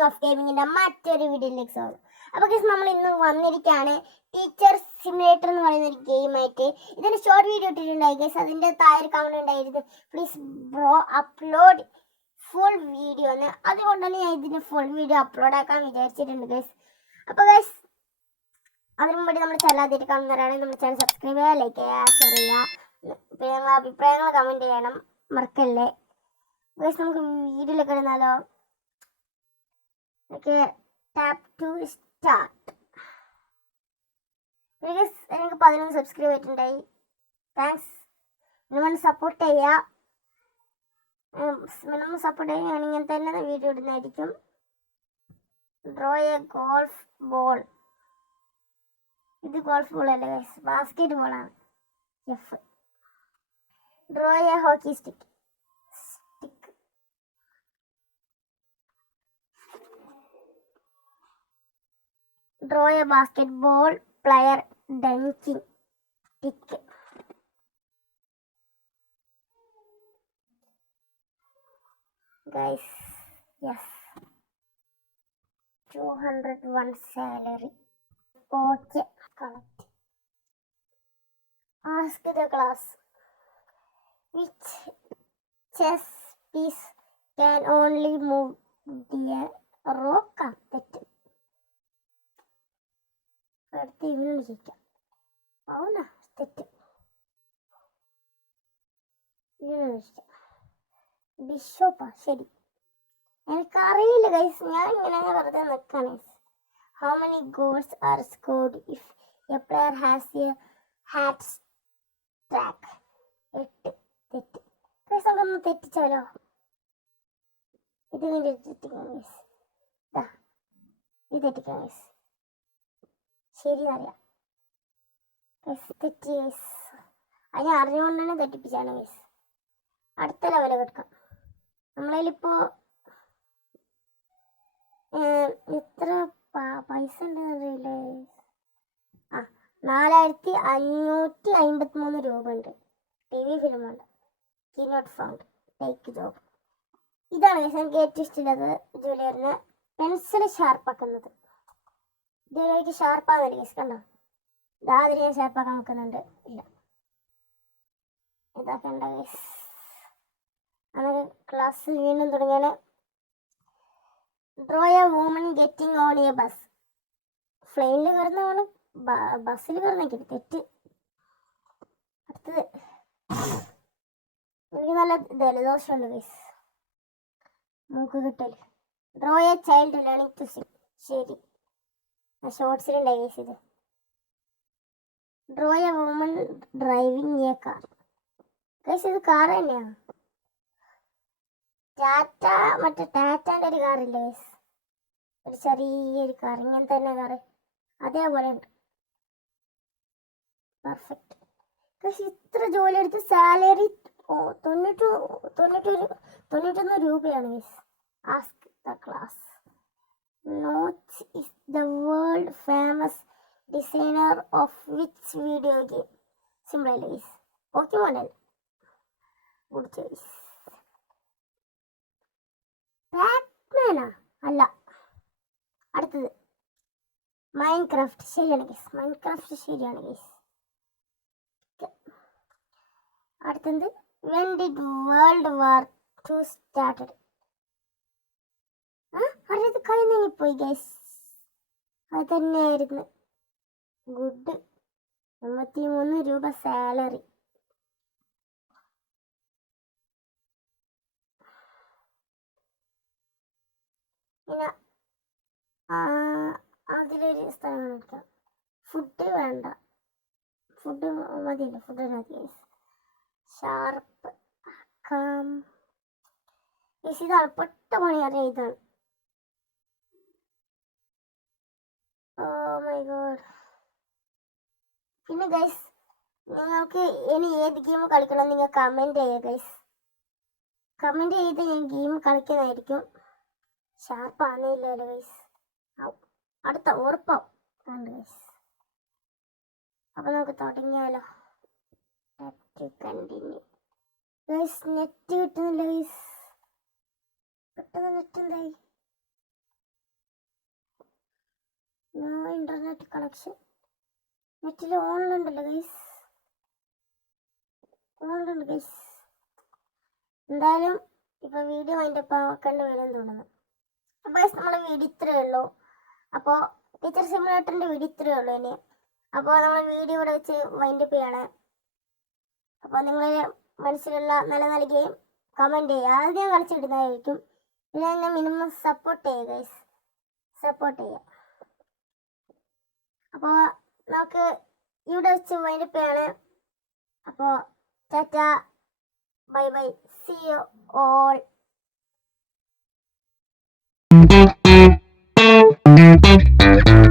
King of ഗെയിമിങ്ങിന്റെ മറ്റൊരു വീഡിയോയിലേക്ക് സ്വാഗതം. അപ്പോൾ ഗയ്സ്, നമ്മൾ ഇന്ന് വന്നിരിക്കുകയാണ് ടീച്ചർ സിമുലേറ്റർ എന്ന് പറയുന്ന ഒരു ഗെയിമായിട്ട്. ഇതിന് ഷോർട്ട് വീഡിയോ ഇട്ടിട്ടുണ്ടായി ഗയ്സ്, അതിന്റെ താഴെ കമന്റ് ഉണ്ടായിരുന്നു, please bro upload full video എന്ന്. അതുകൊണ്ട് തന്നെ ഞാൻ ഇതിന് ഫുൾ വീഡിയോ അപ്ലോഡ് ആക്കാൻ വിചാരിച്ചിട്ടുണ്ട് ഗയ്സ്. അപ്പോൾ ഗയ്സ്, അതിനു മുമ്പ് നമ്മൾ ചാനൽ കാണുന്നവരാണെങ്കിൽ നമ്മുടെ ചാനൽ സബ്സ്ക്രൈബ് ചെയ്യുക, ലൈക്ക് ചെയ്യുക, ഷെയർ ചെയ്യുക, പിന്നെ നിങ്ങളുടെ അഭിപ്രായങ്ങൾ കമന്റ് ചെയ്യണം മറക്കല്ലേ ഗയ്സ്. നമുക്ക് വീഡിയോയിലേക്ക് ഇടുന്നാലോ? Okay, tap to start. എനിക്ക് 11 സബ്സ്ക്രൈബ് ആയിട്ടുണ്ടായി. താങ്ക്സ്. നിങ്ങൾ സപ്പോർട്ട് ചെയ്യുക. മിനിമം സപ്പോർട്ട് ചെയ്യുകയാണെങ്കിൽ ഇങ്ങനെ തന്നെ വീഡിയോ ഇടുന്നതായിരിക്കും. Draw a golf ball. ഇത് ഗോൾഫ് ബോൾ അല്ല ഗൈസ്, ബാസ്കറ്റ് ബോളാണ്. F. Draw a hockey stick. Draw a basketball player dunking. Tick. Guys, yes. 201 salary. Okay, collect. Ask the class, which chess piece can only move the rock carpet? അടുത്ത് ഇങ്ങനെ ചോദിക്കാം. ആവുന്ന തെറ്റ്. ഇങ്ങനെ ചോദിക്കാം. ബിഷപ്പാ, ശരി. എനിക്കറിയില്ല ഗൈസ്, ഞാൻ ഇങ്ങനെ വെറുതെ നിൽക്കാണ്. How many goals are scored if a player has a hat track? 8. തെറ്റ് ഗൈസ്. നമുക്കൊന്ന് തെറ്റിച്ചാലോ? ഇതിങ്ങനെ തെറ്റിക്കാം ഗൈസ്. ഇത് തെറ്റിക്കാം ഗൈസ്. ശരി അറിയാം. തെറ്റി ഗൈസ്. അത് ഞാൻ അറിഞ്ഞുകൊണ്ട് തന്നെ തെറ്റിപ്പിച്ചാണ് ഗൈസ്. അടുത്ത ലെവല് കൊടുക്കാം. നമ്മളതിലിപ്പോൾ എത്ര പൈസ ഉണ്ടെന്നറിയില്ലേ? 4553 രൂപ ഉണ്ട്. TV ഫിലിമുണ്ട്. Keynote found. Take job. ഇതാണ് ഗൈസ് എനിക്ക് ഏറ്റവും ഇഷ്ടമുള്ളത്. ജൂലിയറിന് പെൻസിൽ ഷാർപ്പാക്കുന്നത്. ഇതിലേക്ക് ഷാർപ്പാകുന്നില്ല ഗൈസ്, കണ്ടോ? അതിന് ഞാൻ ഷാർപ്പാക്കാൻ നോക്കുന്നുണ്ട്. ഇല്ല, ഇതാക്കണ്ട ഗൈസ്. നമുക്ക് ക്ലാസ് വീണ്ടും തുടങ്ങിയാണ്. Draw a woman getting on a bus. ഫ്ലൈനിൽ കയറുന്നവളും ബസ്സിൽ കയറുന്നെങ്കിൽ തെറ്റ്. അടുത്തത് എനിക്ക് നല്ല ജലദോഷമുണ്ട് ഗൈസ്, മൂക്ക് കിട്ടൽ. Draw a child learning to sing. ശരി, ഷോർട്സിലുണ്ടായി ഗൈസ് ഇത്. Draw a woman driving a car. Guys ഇത് കാർ തന്നെയാണ്. മറ്റേ ടാറ്റാൻ്റെ ഒരു കാറില്ലേ ഗൈസ്, ഒരു ചെറിയൊരു കാർ, ഇങ്ങനത്തെ തന്നെ കാറ്, അതേപോലെ ഉണ്ട്. Perfect guys. ഇത്ര ജോലി എടുത്ത് സാലറി 91 രൂപയാണ് guys. Ask the class. Notch is the world famous designer of which video game? Simple guys. Pokemon അല്ല. Good choice. Pac-Man അല്ല. അടുത്തത് മൈൻക്രാഫ്റ്റ്. ശരിയാണ് ഗൈസ്, മൈൻക്രാഫ്റ്റ് ശരിയാണ് ഗൈസ്. അടുത്തത് when did World War II started? അറിയത് കഴിഞ്ഞിപ്പോയി guys. അത് തന്നെയായിരുന്നു. ഗുഡ്. 53 രൂപ സാലറി. പിന്നെ അതിലൊരു സ്ഥലം എടുക്കാം. ഫുഡ് വേണ്ട, ഫുഡ് മതിയല്ലോ, ഫുഡ് മതി ഗൈസ്. Sharp guys. ഇതാണ് പെട്ട പണി അറിയാം, ഇതാണ്. My God. പിന്നെ ഗൈസ്, നിങ്ങൾക്ക് ഇനി ഏത് ഗെയിം കളിക്കണം നിങ്ങൾ കമൻറ്റ് ചെയ്യുക ഗൈസ്. കമൻറ്റ് ചെയ്ത് ഞാൻ ഗെയിം കളിക്കുന്നതായിരിക്കും. ഷാർപ്പാകുന്നില്ലല്ലോ ഗൈസ്. അടുത്ത ഉറപ്പാവും ഗൈസ്. അപ്പോൾ നമുക്ക് തുടങ്ങിയാലോ? Continue guys. നെറ്റ് കിട്ടുന്നില്ല ഗൈസ്. പെട്ടെന്ന് നെറ്റ് എന്തായി? ഇന്റർനെറ്റ് കണക്ഷൻ നെറ്റിൽ ഓണിലുണ്ടല്ലോ ഗൈസ്, ഓണിലുണ്ട് ഗൈസ്. എന്തായാലും ഇപ്പൊ വീഡിയോ അതിൻ്റെ ആക്കേണ്ടി വരും തോന്നുന്നു. അപ്പോൾ നമ്മുടെ വീഡിയോ ഇത്രയേ ഉള്ളൂ. അപ്പോൾ ടീച്ചർ സിമുലേറ്ററിൻ്റെ വീഡിയോ ഇത്രയേ ഉള്ളൂ ഇനി. അപ്പോൾ നമ്മൾ വീഡിയോ ഇവിടെ വെച്ച് വൈൻഡപ്പ് ചെയ്യാണ്. അപ്പോൾ നിങ്ങൾ മനസ്സിലുള്ള നല്ല നല്ല ഗെയിം കമൻറ്റ് ചെയ്യുക. ആദ്യം കളിച്ചിടുന്നതായിരിക്കും. പിന്നെ മിനിമം സപ്പോർട്ട് ചെയ്യുക ഗൈസ്, സപ്പോർട്ട് ചെയ്യുക. അപ്പോൾ നമുക്ക് ഇവിടെ വെച്ച് വൈൻഡപ്പ് ചെയ്യാണ്. അപ്പോൾ Tata, bye bye, C you all.